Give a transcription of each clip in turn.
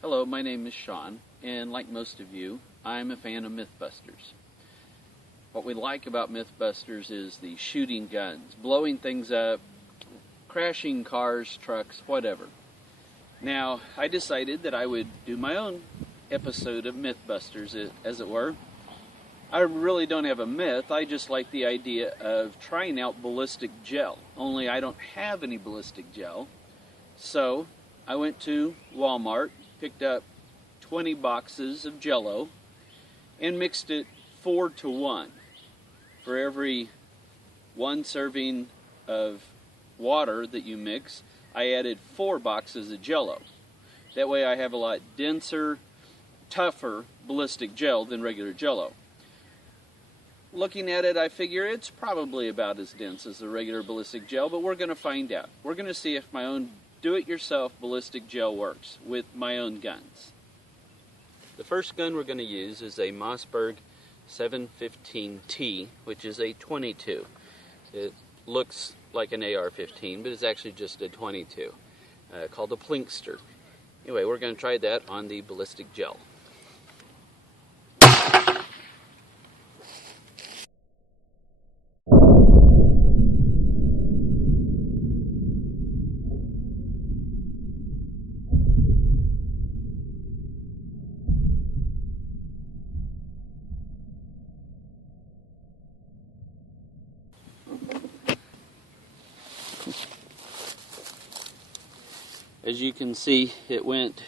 Hello, my name is Sean, and like most of you, I'm a fan of Mythbusters. What we like about Mythbusters is the shooting guns, blowing things up, crashing cars, trucks, whatever. Now, I decided that I would do my own episode of Mythbusters, as it were. I really don't have a myth, I just like the idea of trying out ballistic gel, only I don't have any ballistic gel. So, I went to Walmart, picked up 20 boxes of Jello, and mixed it 4 to 1. For every 1 serving of water that you mix, I added 4 boxes of Jello. That way I have a lot denser, tougher ballistic gel than regular Jello. Looking at it, I figure it's probably about as dense as the regular ballistic gel, but we're going to find out. We're going to see if my own do-it-yourself ballistic gel works with my own guns. The first gun we're going to use is a Mossberg 715T, which is a 22. It looks like an AR-15, but it's actually just a 22, called a Plinkster. Anyway, we're going to try that on the ballistic gel. As you can see, it went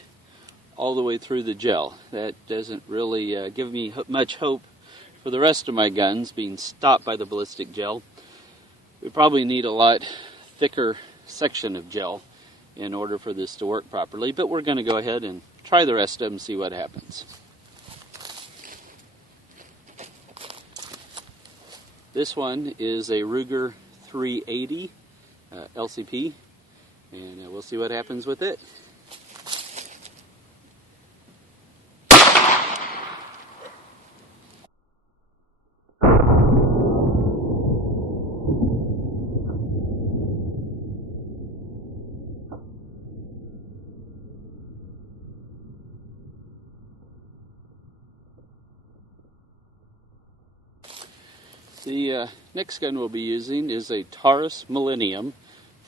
all the way through the gel. That doesn't really give me much hope for the rest of my guns being stopped by the ballistic gel. We probably need a lot thicker section of gel in order for this to work properly, but we're going to go ahead and try the rest of them and see what happens. This one is a Ruger 380 LCP, and we'll see what happens with it. The next gun we'll be using is a Taurus Millennium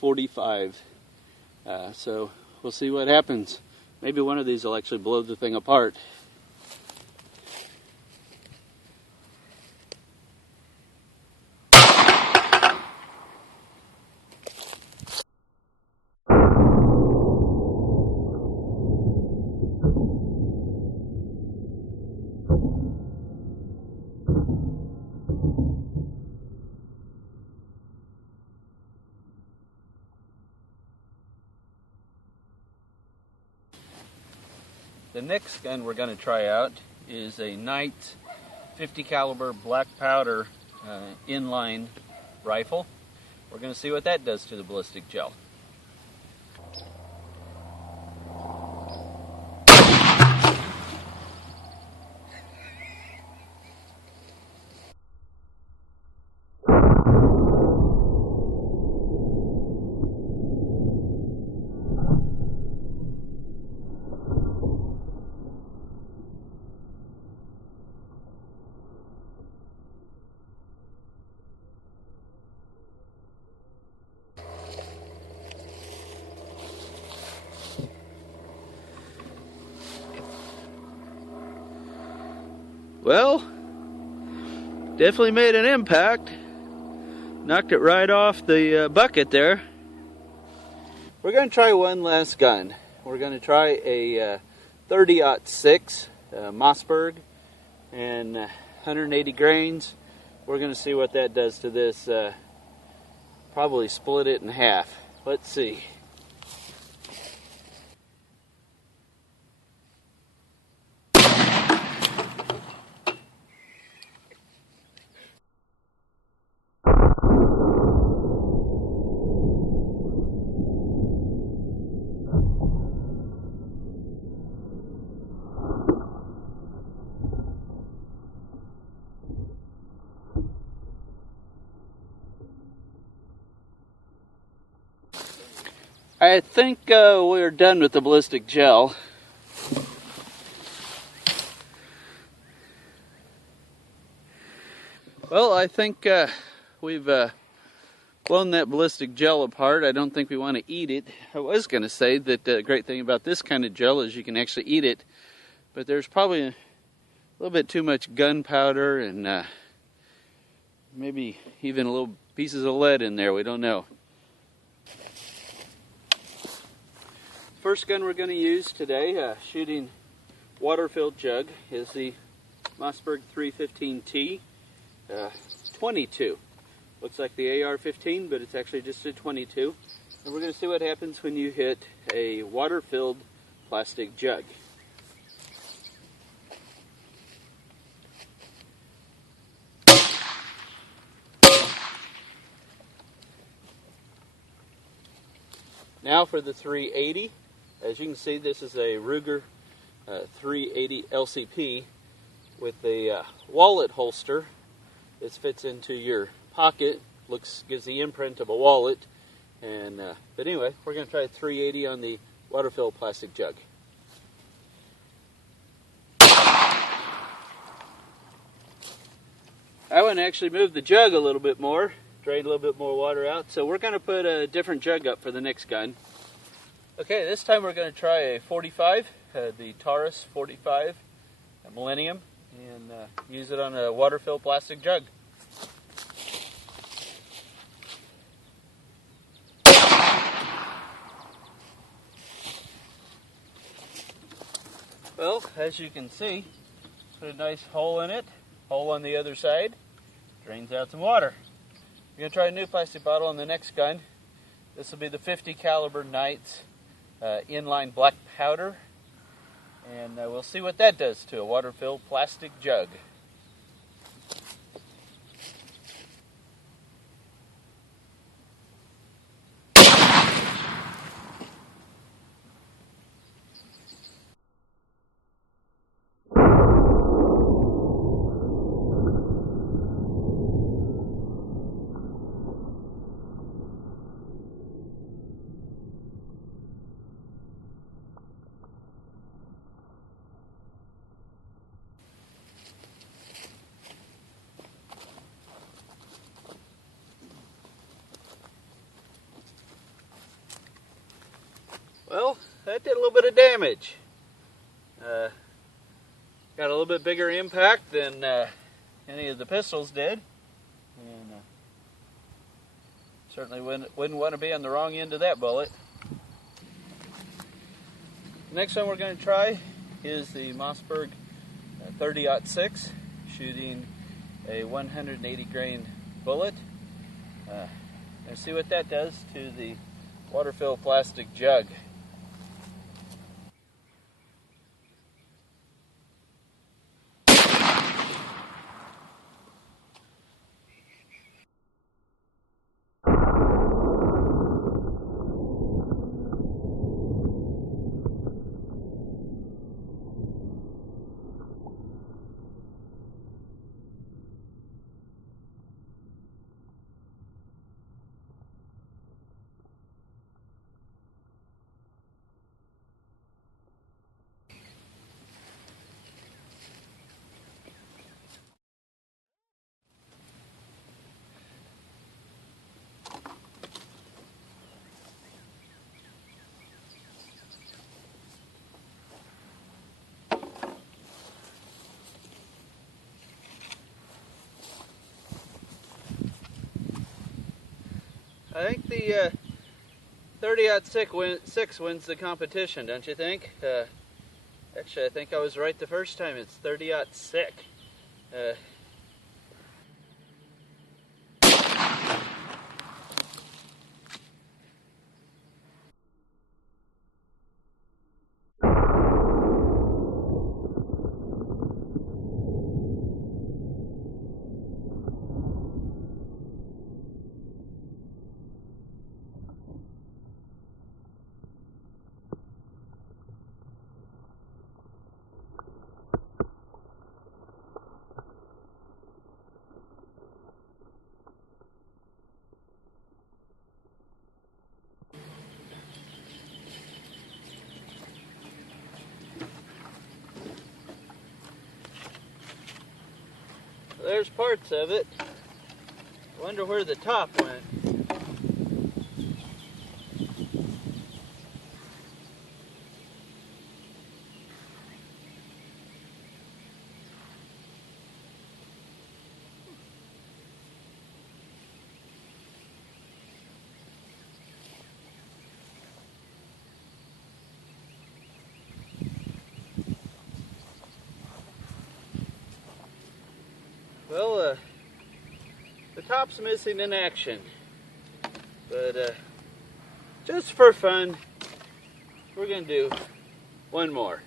45. So we'll see what happens. Maybe one of these will actually blow the thing apart. The next gun we're going to try out is a Knight 50 caliber black powder inline rifle. We're going to see what that does to the ballistic gel. Well, definitely made an impact. Knocked it right off the bucket there. We're going to try one last gun. We're going to try a 30-06 Mossberg and 180 grains. We're going to see what that does to this. Probably split it in half. Let's see. I think we're done with the ballistic gel. Well, I think we've blown that ballistic gel apart. I don't think we want to eat it. I was going to say that the great thing about this kind of gel is you can actually eat it, but there's probably a little bit too much gunpowder and maybe even a little pieces of lead in there. We don't know. First gun we're going to use today, shooting water-filled jug, is the Mossberg 315T 22. Looks like the AR-15, but it's actually just a 22. And we're going to see what happens when you hit a water-filled plastic jug. Now for the 380. As you can see, this is a Ruger 380 LCP with a wallet holster. This fits into your pocket, gives the imprint of a wallet, and but anyway, we're going to try 380 on the water-filled plastic jug. I want to actually move the jug a little bit more, drain a little bit more water out, so we're going to put a different jug up for the next gun. Okay, this time we're going to try a 45, the Taurus 45 Millennium, and use it on a water-filled plastic jug. Well, as you can see, put a nice hole in it, hole on the other side, drains out some water. We're going to try a new plastic bottle on the next gun. This will be the 50 caliber Knights inline black powder, and we'll see what that does to a water-filled plastic jug. Well, that did a little bit of damage. Got a little bit bigger impact than any of the pistols did. And certainly wouldn't want to be on the wrong end of that bullet. The next one we're going to try is the Mossberg 30-06, shooting a 180 grain bullet. And see what that does to the water-filled plastic jug. I think the 30-06 wins the competition, don't you think? Actually, I think I was right the first time. It's 30-06. There's parts of it. I wonder where the top went. Well, the top's missing in action, but just for fun, we're going to do one more.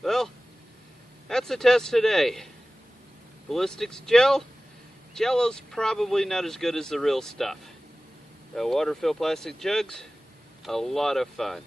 Well, that's the test today. Ballistic Gel. Jello's probably not as good as the real stuff. Water-filled plastic jugs, a lot of fun.